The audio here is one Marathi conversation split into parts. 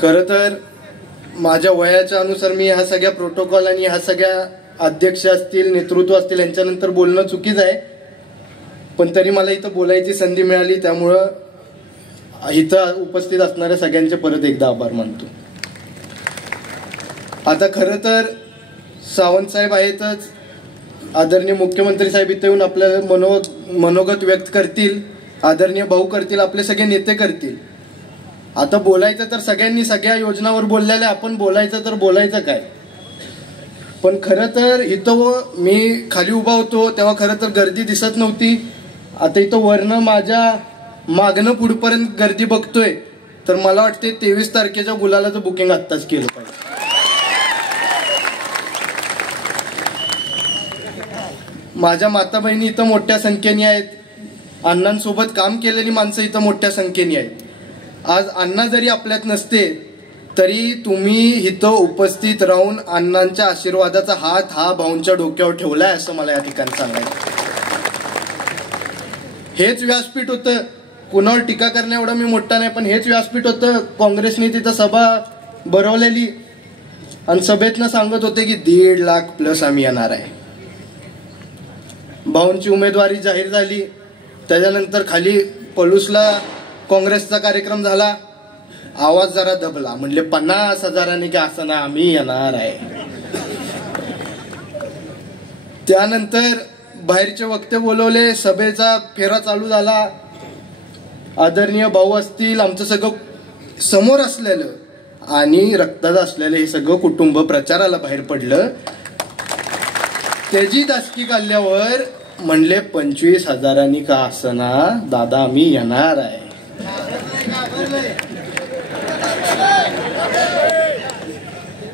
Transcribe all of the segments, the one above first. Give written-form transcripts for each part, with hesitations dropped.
खरं तर माझ्या वयाच्या अनुसार मी ह्या सगळ्या प्रोटोकॉल आणि ह्या सगळ्या अध्यक्ष असतील, नेतृत्व असतील यांच्यानंतर बोलणं चुकीचं आहे, पण तरी मला इथं बोलायची संधी मिळाली, त्यामुळं इथं उपस्थित असणाऱ्या सगळ्यांचे परत एकदा आभार मानतो. आता खरं तर सावंत साहेब आहेतच, आदरणीय मुख्यमंत्री साहेब इथे येऊन आपल्याला मनोगत व्यक्त करतील, आदरणीय भाऊ करतील, आपले सगळे नेते करतील. आता बोलायचं तर सगळ्यांनी सगळ्या योजनावर बोललेल्या, आपण बोलायचं तर बोलायचं काय. पण खरं तर इथं मी खाली उभा होतो तेव्हा खरं तर गर्दी दिसत नव्हती. आता इथं वरनं माझ्या मागणं पुढपर्यंत गर्दी बघतोय, तर मला वाटते 23 तारखेच्या गुलालाचं बुकिंग आत्ताच केलं पाहिजे. माझ्या माता बहिणी इथं मोठ्या संख्येने आहेत, अण्णांसोबत काम केलेली माणसं इथं मोठ्या संख्येने आहेत. आज अण्णा जरी आपल्यात नसते तरी तुम्ही इथं उपस्थित राहून अण्णांच्या आशीर्वादाचा हात हा भाऊंच्या डोक्यावर ठेवलाय असं मला या ठिकाणी सांगायचं. हेच व्यासपीठ होतं, कुणावर टीका करण्या एवढं मी मोठा नाही, पण हेच व्यासपीठ होतं. काँग्रेसने तिथं सभा भरवलेली आणि सभेतनं सांगत होते की 1.5 लाख प्लस आम्ही येणार आहे. भाऊंची उमेदवारी जाहीर झाली, त्याच्यानंतर खाली पलूसला काँग्रेसचा कार्यक्रम झाला, आवाज जरा दबला, म्हणले 50,000 की असं ना आम्ही येणार आहे. त्यानंतर बाहेरचे वक्ते बोलवले, सभेचा फेरा चालू झाला. आदरणीय भाऊ असतील, आमचं सगळं समोर असलेलं आणि रक्तात असलेलं हे सगळं कुटुंब प्रचाराला बाहेर पडलं. त्याची दासकी काढल्यावर म्हणले 25,000 का असना दादा आम्ही येणार आहे.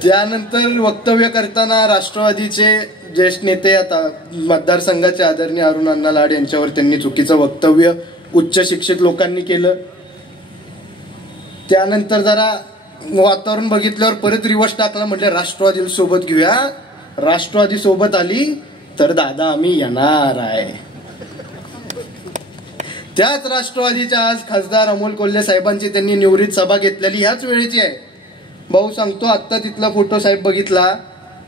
त्यानंतर वक्तव्य करताना राष्ट्रवादीचे ज्येष्ठ नेते, आता मतदारसंघाचे आदरणीय अरुण अण्णा लाड यांच्यावर त्यांनी चुकीचं वक्तव्य उच्च शिक्षित लोकांनी केलं. त्यानंतर जरा वातावरण बघितल्यावर परत रिवर्स टाकला, म्हटले राष्ट्रवादी सोबत घेऊया, राष्ट्रवादी सोबत आली तर दादा आम्ही येणार आहे. त्याच राष्ट्रवादीच्या आज खासदार अमोल कोल्हे साहेबांची त्यांनी निवृत्त सभा घेतलेली ह्याच वेळेची आहे. भाऊ सांगतो, आत्ता तिथला फोटो साहेब बघितला,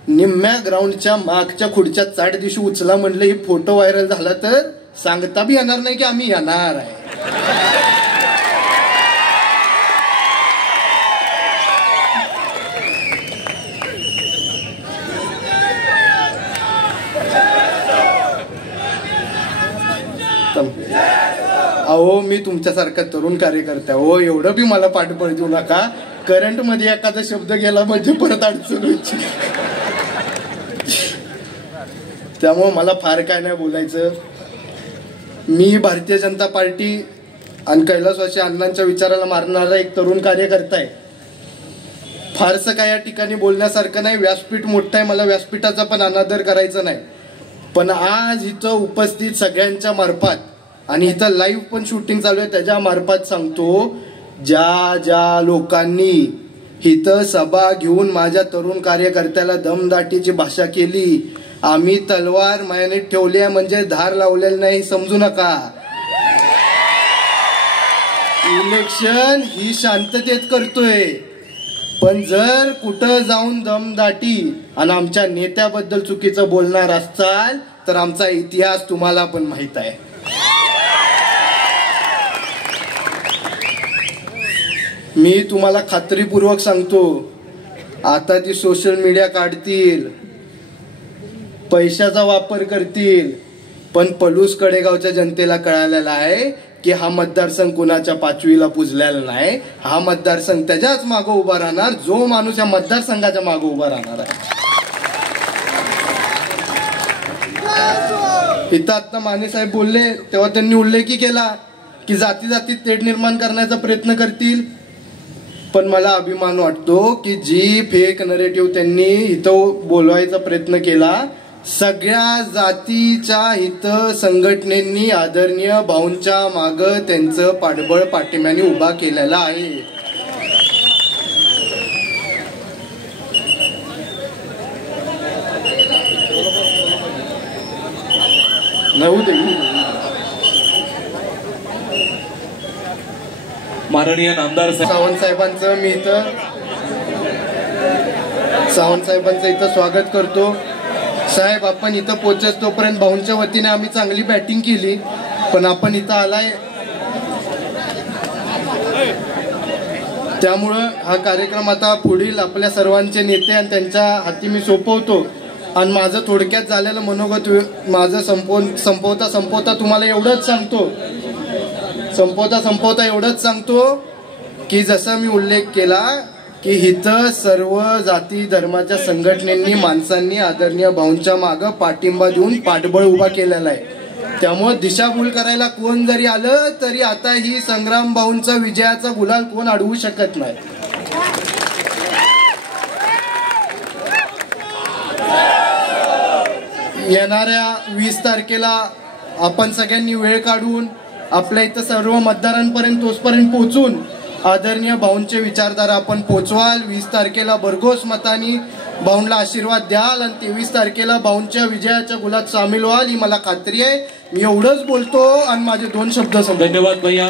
निम्म्या ग्राउंडच्या मागच्या खुर्च्या चाट दिवशी उचला म्हणलं, ही फोटो व्हायरल झाला तर सांगता बी येणार नाही की आम्ही येणार आहे. अहो मी तुमच्यासारखा तरुण कार्यकर्ता, हो एवढं बी मला पाठबळ देऊ नका. करंट मध्ये एखादा शब्द गेला म्हणजे परत अडचण व्हायची. त्यामुळे मला फार काय नाही बोलायचं. मी भारतीय जनता पार्टी आणि कैलासवासी अण्णांच्या विचाराला मारणारा एक तरुण कार्यकर्ता आहे. फारसं काय या ठिकाणी बोलण्यासारखं नाही. व्यासपीठ मोठं आहे, मला व्यासपीठाचा पण अनादर करायचा नाही. पण आज इथं उपस्थित सगळ्यांच्या मार्फत आणि इथं लाईव्ह पण शूटिंग चालू आहे त्याच्या मार्फत सांगतो, ज्या ज्या लोकांनी इथं सभा घेऊन माझ्या तरुण कार्यकर्त्याला दमदाटीची भाषा केली, आम्ही तलवार मायनेत ठेवली आहे म्हणजे धार लावलेली नाही समजू नका. इलेक्शन ही शांततेत करतोय, पण जर कुठं जाऊन दमदाटी आणि आमच्या नेत्याबद्दल चुकीचं बोलणार असाल तर आमचा इतिहास तुम्हाला पण माहित आहे. मी तुम्हाला खात्रीपूर्वक सांगतो, आता ती सोशल मीडिया काढतील, पैशाचा वापर करतील, पण पलूस कडेगावच्या जनतेला कळालेला आहे की हा मतदारसंघ कुणाच्या पाचवीला पुजलेला नाही. हा मतदारसंघ त्याच्याच मागं उभा राहणार जो माणूस या मतदारसंघाच्या मागं उभा राहणार आहे. इथं आता माने साहेब बोलले तेव्हा त्यांनी उल्लेखही केला की जाती जातीत तेढ निर्माण करण्याचा प्रयत्न करतील. पण मला अभिमान वाटतो की जी फेक नरेटिव्ह त्यांनी इथं बोलवायचा प्रयत्न केला, सगळ्या जातीच्या हित संघटनेनी आदरणीय भाऊंच्या माग त्यांचं पाठबळ पाठिंब्याने उभा केलेला आहे. माननीय नामदार सावंत साहेबांचं इथं स्वागत करतो. साहेब, आपण इथं पोहोचत तोपर्यंत भाऊंच्या वतीने आम्ही चांगली बॅटिंग केली, पण आपण इथं आलाय त्यामुळं हा कार्यक्रम आता पुढील आपल्या सर्वांचे नेते आणि त्यांच्या हाती मी सोपवतो. आणि माझं थोडक्यात झालेलं मनोगत माझं संपवता तुम्हाला एवढंच सांगतो की जसं मी उल्लेख केला की इथं सर्व जाती धर्माच्या संघटनेंनी माणसांनी आदरणीय भाऊंच्या मागं पाठिंबा देऊन पाठबळ उभा केलेला आहे. त्यामुळे दिशाभूल करायला कोण जरी आलं तरी आता ही संग्राम भाऊंचा विजयाचा गुलाल कोण अडवू शकत नाही. येणाऱ्या 20 तारखेला आपण सगळ्यांनी वेळ काढून आपल्या इथं सर्व मतदारांपर्यंत तोचपर्यंत पोहोचून आदरणीय भाऊंचे विचारधारा आपण पोचवाल. 20 तारखेला भरघोस मतांनी भाऊंना आशीर्वाद द्याल आणि 23 तारखेला भाऊंच्या विजयाच्या गुलात सामील व्हाल ही मला खात्री आहे. मी एवढंच बोलतो आणि माझे 2 शब्द संपवतो. धन्यवाद भैया.